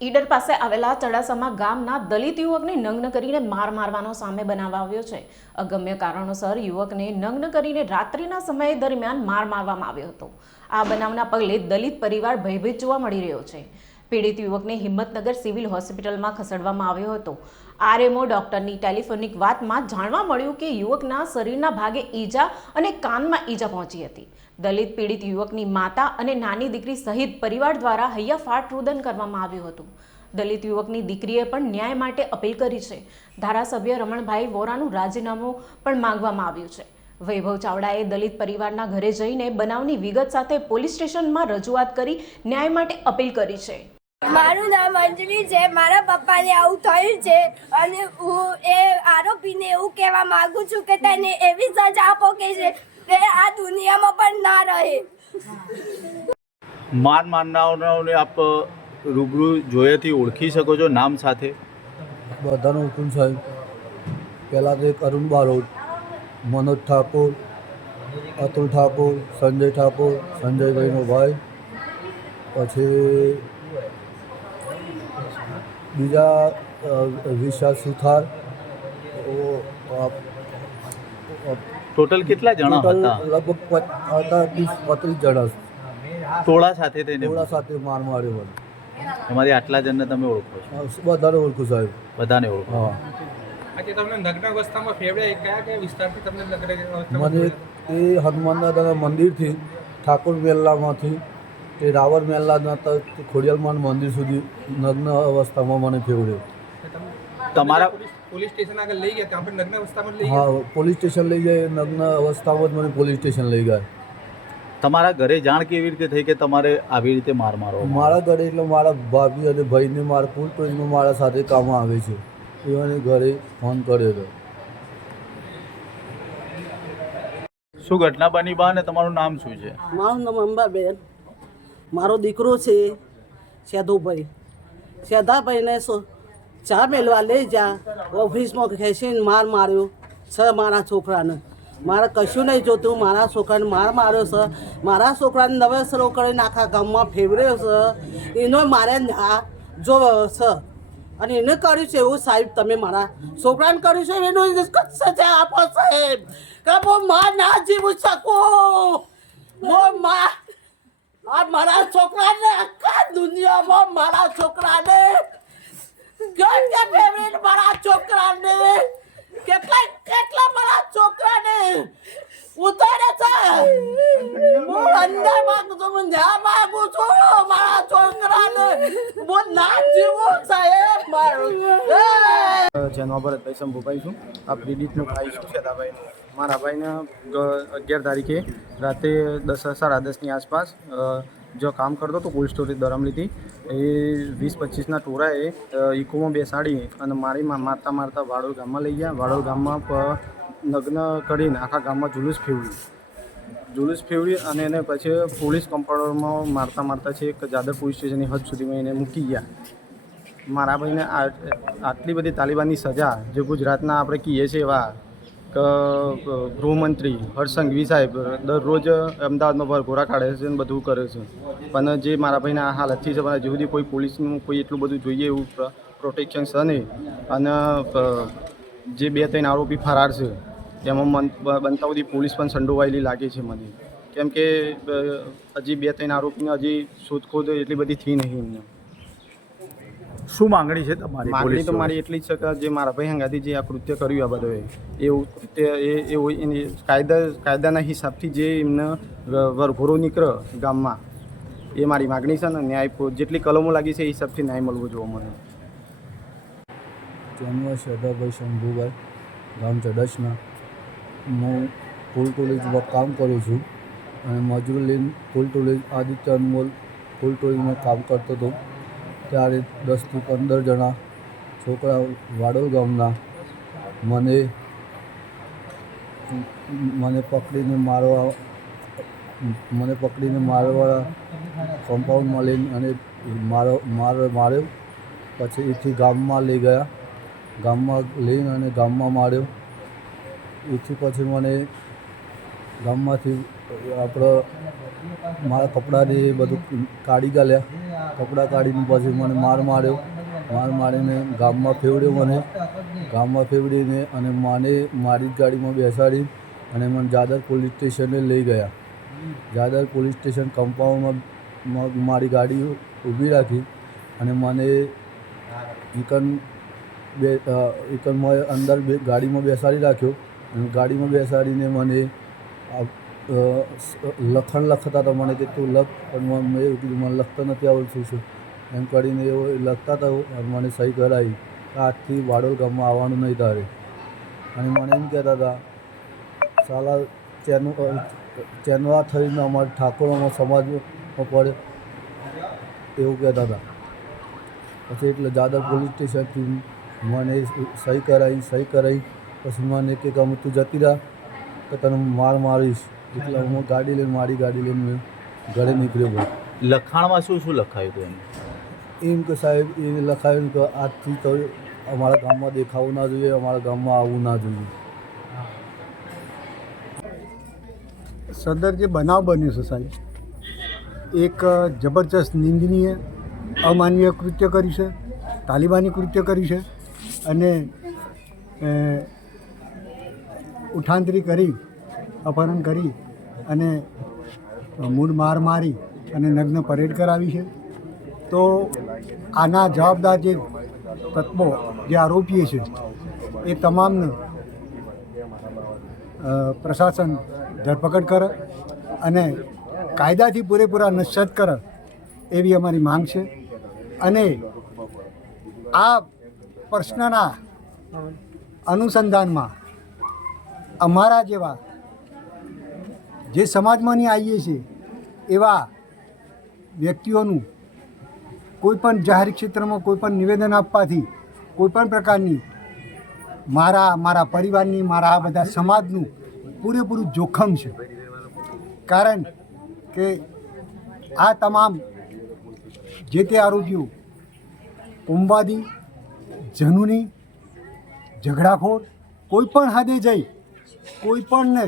ઈડર પાસે આવેલા ચડાસમા ગામના દલિત યુવકને નગ્ન કરીને માર મારવાનો સામે બનાવ આવ્યો છે। અગમ્ય કારણોસર યુવકને નગ્ન કરીને રાત્રિના સમય દરમિયાન માર મારવામાં આવ્યો હતો। આ બનાવના પગલે દલિત પરિવાર ભયભીત જોવા મળી રહ્યો છે। પીડિત યુવકને હિંમતનગર સિવિલ હોસ્પિટલમાં ખસેડવામાં આવ્યો હતો। આરએમઓ ડોક્ટરની ટેલિફોનિક વાતમાં જાણવા મળ્યું કે યુવકના શરીરના ભાગે ઈજા અને કાનમાં ઈજા પહોંચી હતી। દલિત પીડિત યુવકની માતા અને નાની દીકરી સહિત પરિવાર દ્વારા હૈયાફાટ રુદન કરવામાં આવ્યું હતું। દલિત યુવકની દીકરીએ પણ ન્યાય માટે અપીલ કરી છે। ધારાસભ્ય રમણભાઈ વોરાનું રાજીનામું પણ માંગવામાં આવ્યું છે। વૈભવ ચાવડાએ દલિત પરિવારના ઘરે જઈને બનાવની વિગત સાથે પોલીસ સ્ટેશનમાં રજૂઆત કરી ન્યાય માટે અપીલ કરી છે। મારું નામ અંજલિ છે। મારા પપ્પાને આવું થયું છે અને હું એ આરોપીને એવું કહેવા માંગુ છું કે તેને એવી સજા આપો કે આ દુનિયામાં પણ ના રહે। મારનારાઓને આપ રૂબરૂ જોયેથી ઓળખી શકો છો નામ સાથે? બધાનો હુકમ સાહેબ। પહેલાં તો એક અરુણ બારોટ, મનોજ ઠાકોર, અતુલ ઠાકોર, સંજય ઠાકોર, સંજયભાઈનો ભાઈ, પછી બીજા વિશાલ સુથાર। ટોટલ કેટલા જણા હતા? લગભગ 30-35 જણા ટોળા સાથે થઈને ટોળા સાથે માર માર્યો હોય। તમારી આટલા જણને તમે ઓળખો છો? બધાને ઓળખું સાહેબ। બધાને ઓળખો? હા। આજે તમને નગ્ન અવસ્થામાં ફેવરે કયા વિસ્તારથી તમને નગ્ન મને એ હનુમાનદાદાના મંદિરથી ઠાકોર મેલ્લામાંથી તે રાવર મેલ્લાના ખોડિયાલમાન મંદિર સુધી નગ્ન અવસ્થામાં મને ફેવર્યો। તમારા પોલીસ સ્ટેશન આગળ લઈ ગયા? ત્યાં પણ નગ્ન અવસ્થામાં લઈ હા, પોલીસ સ્ટેશન લઈ જાય। નગ્ન અવસ્થામાં જ મને પોલીસ સ્ટેશન લઈ ગયા। તમારા ઘરે જાણ કેવી રીતે થઈ કે તમારે આવી રીતે માર મારો? મારા ઘરે એટલે મારા ભાભી અને ભાઈને મારા ફૂલ ટોઈમાં મારા સાથે કામ આવે છે, એવાને ઘરે ફોન કર્યો હતો। શું ઘટના બની બા અને તમારું નામ શું છે? મારું નામ અંબાબેન, મારો દીકરો છે સેધુભાઈ। સેધાભાઈને ચા મેળવા લઈ જા ઓફિસમાં ખેંચીને માર માર્યો છે મારા છોકરાને। મારે કશું નહીં જોતું, મારા છોકરાને માર માર્યો છે। મારા છોકરાને નવેસરો કરીને આખા ગામમાં ફેવર્યો છે, એનો મારે ના જોવો છે અને એને કર્યું છે એવું સાહેબ તમે મારા છોકરાને કર્યું છે એનું સજા આપો સાહેબ, કે હું માં ના જીવું શકું। હું માં મારા છોકરાને આખા દુનિયામાં મારા છોકરાને મારા છોકરાને કેટલા મારા છોકરાને ઉતારે છે। હું અંદર માંગુ છું, હું ન્યા માંગુ છું મારા છોકરાને। હું ના જીવું સાહેબ મારું। જેનો ભરતભાઈ શંભુભાઈ છું। આ પીડિતનો ભાઈ છું સેદાભાઈનો। મારા ભાઈને 11 તારીખે રાતે 10-10:30ની આસપાસ જો કામ કરતો હતો કોલ્ડ સ્ટોરેજ દરમલીથી, એ 20-25ના ટોળાએ ઇકોમાં બેસાડી અને મારતા વાડોલ ગામમાં લઈ ગયા। વાડોલ ગામમાં નગ્ન કરીને આખા ગામમાં જુલુસ ફેવરી અને એને પછી પોલીસ કમ્પાઉન્ડરમાં મારતા છે એક જાદર પોલીસ સ્ટેશનની હદ સુધીમાં એને મૂકી ગયા। મારા ભાઈને આટલી બધી તાલિબાનની સજા જે ગુજરાતના આપણે કહીએ છીએ એવા ગૃહમંત્રી હર્ષ સંઘવી સાહેબ દરરોજ અમદાવાદમાં ઘોરા કાઢે છે અને બધું કરે છે, પણ જે મારા ભાઈને આ હાલતથી છે, પણ હજુ સુધી કોઈ પોલીસનું કોઈ એટલું બધું જોઈએ એવું પ્રોટેક્શન છે નહીં। અને જે 2-3 આરોપી ફરાર છે એમાં બનતા બધી પોલીસ પણ સંડોવાયેલી લાગે છે મને, કેમ કે હજી 2-3 આરોપીને હજી શોધખોળ એટલી બધી થઈ નહીં એમને। શું માંગણી છે તમારી? માંગણી તો મારી એટલી જ છે કે જે મારા ભાઈ હંગાથી જે આ કૃત્ય કર્યું આ બધું એવું કૃત્ય એની કાયદાના હિસાબથી જે એમને વરઘોરો નીકળે ગામમાં, એ મારી માગણી છે ને ન્યાય જેટલી કલમો લાગી છે એ હિસાબથી ન્યાય મળવો જોઈએ મને। જન્મ સેદાભાઈ શંભુભાઈ, ગામ ચડાસમા। હું ફૂલ ટોલેજમાં કામ કરું છું અને મજૂર લઈને ફૂલ ટોલેજ આદિત્ય અનમોલ ફૂલ ટોલેજમાં કામ કરતો હતો, ત્યારે 10થી 15 જણા છોકરા વાડોલ ગામના મને પકડીને મારવા કમ્પાઉન્ડમાં લઈને અને માર્યો। પછી એથી ગામમાં લઈ ગયા, ગામમાં લઈને અને ગામમાં માર્યો। એથી પછી મને ગામમાંથી આપણે મારા કપડાને એ બધું કાઢી ગાલ્યા કપડાં કાઢીને પછી મને મારીને ગામમાં ફેવડ્યો ગામમાં ફેવડીને અને મને મારી જ ગાડીમાં બેસાડી અને મને જાદર પોલીસ સ્ટેશને લઈ ગયા. જાદર પોલીસ સ્ટેશન કમ્પાઉન્ડમાં મારી ગાડી ઊભી રાખી અને મને અંદર ગાડીમાં બેસાડી રાખ્યો અને ગાડીમાં બેસાડીને મને લખણ લખતા હતા. મને કે તું લખ, પણ મેં એવું કીધું મને લખતા નથી આવડતું છું એમ કરીને એવો લખતા હતા અને મને સહી કરાવી કે આજથી વાડોલ ગામમાં આવવાનું નહીં તારે. અને મને એમ કહેતા હતા સાલા ચેનવા થઈને અમારા ઠાકોરમાં સમાજમાં પડે એવું કહેતા હતા. પછી એટલે જાદર પોલીસ સ્ટેશનથી મને સહી કરાવી પછી મને કે અમે તું જતી રહે તો તને મારીશ. એટલે હું મારી ગાડી લઈને મેં ઘરે નીકળ્યો. ભાઈ લખાણમાં શું શું લખાયું હતું એમ કે સાહેબ એ લખાયું કે આજથી તો અમારા ગામમાં દેખાવું ના જોઈએ, અમારા ગામમાં આવવું ના જોઈએ. સદર જે બનાવ બન્યો છે સાહેબ, એક જબરજસ્ત નિંદનીય અમાનવીય કૃત્ય કર્યું છે, તાલિબાની કૃત્ય કર્યું છે અને ઉઠાંતરી કરી અપહરણ કરી અને મૂળ મારી અને નગ્ન પરેડ કરાવી છે. તો આના જવાબદાર જે તત્વો જે આરોપીએ છે એ તમામને પ્રશાસન ધરપકડ કરે અને કાયદાથી પૂરેપૂરા નશ્યત કરે એવી અમારી માંગ છે. અને આ પ્રશ્નના અનુસંધાનમાં અમારા જેવા જે સમાજમાંની આવીએ છીએ એવા વ્યક્તિઓનું કોઈપણ જાહેર ક્ષેત્રમાં કોઈપણ નિવેદન આપવાથી કોઈપણ પ્રકારની મારા પરિવારની, મારા આ બધા સમાજનું પૂરેપૂરું જોખમ છે. કારણ કે આ તમામ જે તે આરોપીઓ કોમવાદી, જનૂની, ઝઘડાખોર, કોઈપણ હદે જઈ કોઈપણને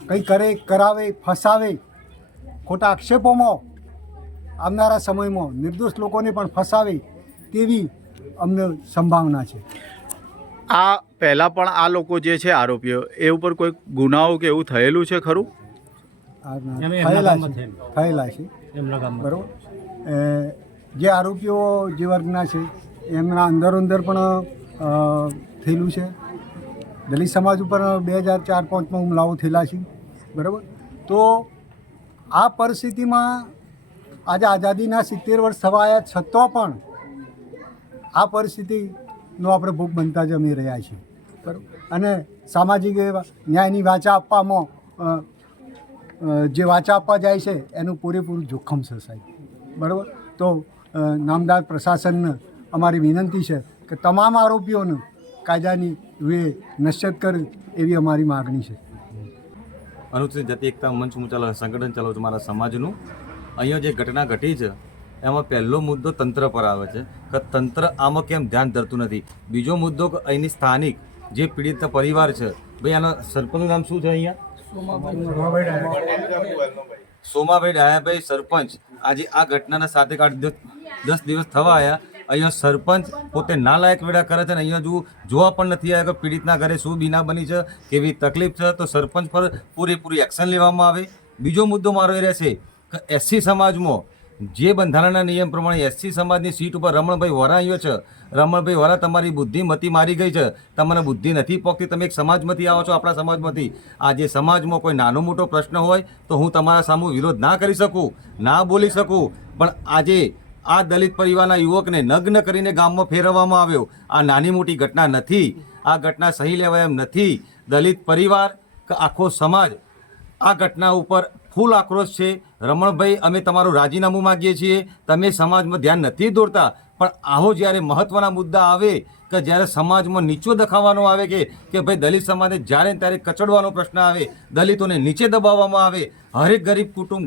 કંઈ કરે, કરાવે, ફસાવે, ખોટા આક્ષેપોમાં આવનારા સમયમાં નિર્દોષ લોકોને પણ ફસાવે તેવી અમને સંભાવના છે. આ પહેલાં પણ આ લોકો જે છે આરોપીઓ એ ઉપર કોઈ ગુનાઓ કે એવું થયેલું છે ખરું? થયેલા છે બરાબર. જે આરોપીઓ જે વર્ગના છે એમના અંદર પણ થયેલું છે. દલિત સમાજ ઉપર 2004-05માં હુમલાઓ થયેલા છે બરાબર. તો આ પરિસ્થિતિમાં આજે આઝાદીના 70 વર્ષ થવા આવ્યા છતાં પણ આ પરિસ્થિતિનો આપણે ભોગ બનતા જ અમે રહ્યા છીએ બરાબર. અને સામાજિક ન્યાયની વાચા આપવામાં જે વાચા આપવા જાય છે એનું પૂરેપૂરું જોખમ છે સાહેબ બરાબર. તો નામદાર પ્રશાસનને અમારી વિનંતી છે કે તમામ આરોપીઓને કાયદાની વે નશ્યત કરે એવી અમારી માગણી છે. અનુસૂચિત જાતિ એકતા મંચ હું સંગઠન ચલાવું છું મારા સમાજનું. અહીંયા જે ઘટના ઘટી છે એમાં પહેલો મુદ્દો તંત્ર પર આવે છે કે તંત્ર આમાં કેમ ધ્યાન ધરતું નથી. બીજો મુદ્દો કે અહીંની સ્થાનિક જે પીડિત પરિવાર છે, ભાઈ આના સરપંચનું નામ શું છે અહીંયા? સોમાભાઈ ડાયાભાઈ સરપંચ. આજે આ ઘટનાના 7-8-10 દિવસ થવા આવ્યા. અહીંયા સરપંચ પોતે નાલાયક વેડા કરે છે અને અહીંયા જોવા પણ નથી આવ્યા કે પીડિતના ઘરે શું બીના બની છે, કેવી તકલીફ છે. તો સરપંચ પર પૂરેપૂરી એક્શન લેવામાં આવે. બીજો મુદ્દો મારો એ રહેશે કે એસસી સમાજમાં જે બંધારણના નિયમ પ્રમાણે એસસી સમાજની સીટ ઉપર રમણભાઈ વોરા આવ્યો છે. રમણભાઈ વોરા, તમારી બુદ્ધિમતી મારી ગઈ છે, તમને બુદ્ધિ નથી પોકતી. તમે એક સમાજમાંથી આવો છો, આપણા સમાજમાંથી. આજે સમાજમાં કોઈ નાનો મોટો પ્રશ્ન હોય તો હું તમારા સામે વિરોધ ના કરી શકું, ના બોલી શકું, પણ આજે આ દલિત પરિવારના યુવકને નગ્ન કરીને ગામમાં ફેરવવામાં આવ્યો. આ નાની મોટી ઘટના નથી. આ ઘટના સહી લેવાય એમ નથી. દલિત પરિવાર કે આખો સમાજ આ ઘટના ઉપર ફૂલ આક્રોશ છે. રમણભાઈ, અમે તમારું રાજીનામું માગીએ છીએ. તમે સમાજમાં ધ્યાન નથી દોરતા, પણ આવો જ્યારે મહત્ત્વના મુદ્દા આવે કે જ્યારે સમાજમાં નીચો દેખાવાનો આવે કે ભાઈ દલિત સમાજને જ્યારે ત્યારે કચડવાનો પ્રશ્ન આવે, દલિતોને નીચે દબાવવામાં આવે, હરેક ગરીબ કુટુંબ,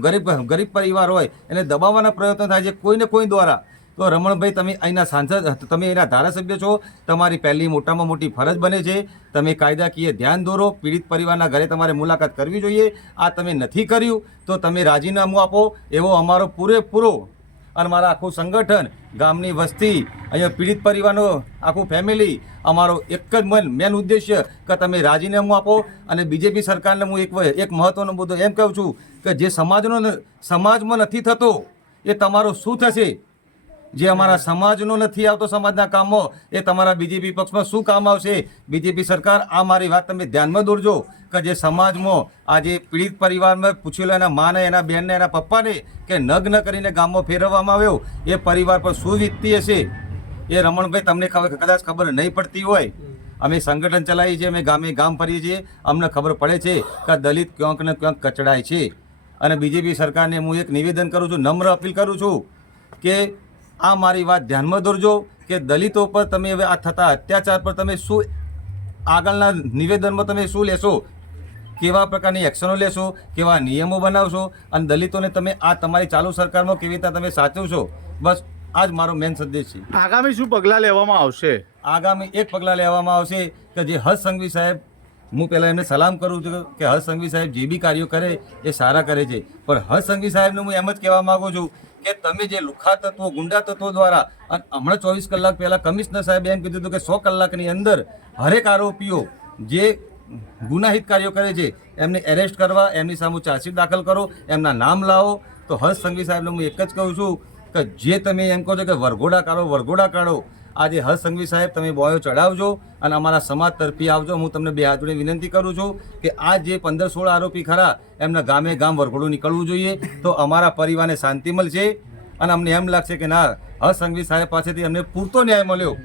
ગરીબ પરિવાર હોય એને દબાવવાના પ્રયત્નો થાય છે કોઈને કોઈ દ્વારા. તો રમણભાઈ, તમે અહીંના સાંસદ, તમે એના ધારાસભ્ય છો, તમારી પહેલી મોટામાં મોટી ફરજ બને છે તમે કાયદાકીય ધ્યાન દોરો. પીડિત પરિવારના ઘરે તમારે મુલાકાત કરવી જોઈએ. આ તમે નથી કર્યું તો તમે રાજીનામું આપો એવો અમારો પૂરેપૂરો અને મારા આખું સંગઠન, ગામની વસ્તી, અહીંયા પીડિત પરિવારનો આખું ફેમિલી, અમારો એક જ મેન ઉદ્દેશ્ય કે તમે રાજીનામું આપો. અને બીજેપી સરકારને હું એક મહત્ત્વનો મુદ્દો એમ કહું છું કે જે સમાજમાં નથી થતો એ તમારો શું થશે? જે અમારા સમાજનો નથી આવતો સમાજના કામમાં એ તમારા બીજેપી પક્ષમાં શું કામ આવશે? બીજેપી સરકાર, આ મારી વાત તમે ધ્યાનમાં દોરજો કે જે સમાજમાં આજે પીડિત પરિવારમાં પૂછેલો એના માને, એના બહેનને, એના પપ્પાને કે નગ્ન કરીને ગામમાં ફેરવવામાં આવ્યો, એ પરિવાર પર શું વીતતી હશે એ રમણભાઈ તમને કદાચ ખબર નહીં પડતી હોય. અમે સંગઠન ચલાવીએ છીએ, અમે ગામે ગામ ફરીએ છીએ, અમને ખબર પડે છે કે દલિત ક્યાંક ને ક્યાંક કચડાય છે. અને બીજેપી સરકારને હું એક નિવેદન કરું છું, નમ્ર અપીલ કરું છું કે આ મારી વાત ધ્યાનમાં દોરજો કે દલિતો પર તમે હવે આ થતા અત્યાચાર પર તમે શું આગળના નિવેદનમાં તમે શું લેશો, કેવા પ્રકારની એક્શનો લેશો, કેવા નિયમો બનાવશો અને દલિતોને તમે આ તમારી ચાલુ સરકારમાં કેવી રીતે તમે સાચવશો. બસ આ જ મારો મેન સંદેશ છે. આગામી શું પગલાં લેવામાં આવશે? આગામી એક પગલાં લેવામાં આવશે કે જે હર્ષ સંઘવી સાહેબ, હું પહેલાં એમને સલામ કરું છું કે હર્ષ સંઘવી સાહેબ જે બી કાર્યો કરે એ સારા કરે છે, પણ હર્ષ સંઘવી સાહેબને હું એમ જ કહેવા માગું છું કે તમે જે લુખ્ખા તત્વો, ગુંડા તત્વો દ્વારા, અને હમણાં 24 કલાક પહેલાં કમિશનર સાહેબે એમ કીધું હતું કે 100 કલાકની અંદર હરેક આરોપીઓ જે ગુનાહિત કાર્યો કરે છે એમને એરેસ્ટ કરવા, એમની સામે ચાર્જશીટ દાખલ કરો, એમના નામ લાવો. તો હર્ષ સંઘવી સાહેબને હું એક જ કહું છું કે જે તમે એમ કહો છો કે વરઘોડા કાઢો, આજે હર્ષ સંઘવી સાહેબ તમે બોયો ચડાવજો અને અમારા સમાજ તરફી આવજો. હું તમને બે હાથ જોડે વિનંતી કરું છું કે આ જે 15-16 આરોપી ખરા એમના ગામે ગામ વરઘોડું નીકળવું જોઈએ, તો અમારા પરિવારને શાંતિ મળશે અને અમને એમ લાગશે કે ના, હર્ષ સંઘવી સાહેબ પાસેથી અમને પૂરતો ન્યાય મળ્યો.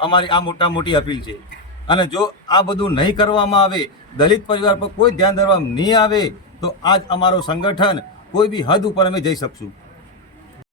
અમારી આ મોટી અપીલ છે. અને જો આ બધું નહીં કરવામાં આવે, દલિત પરિવાર પર કોઈ ધ્યાન ધરવામાં નહીં આવે, તો આજ અમારું સંગઠન કોઈ બી હદ ઉપર અમે જઈ શકશું.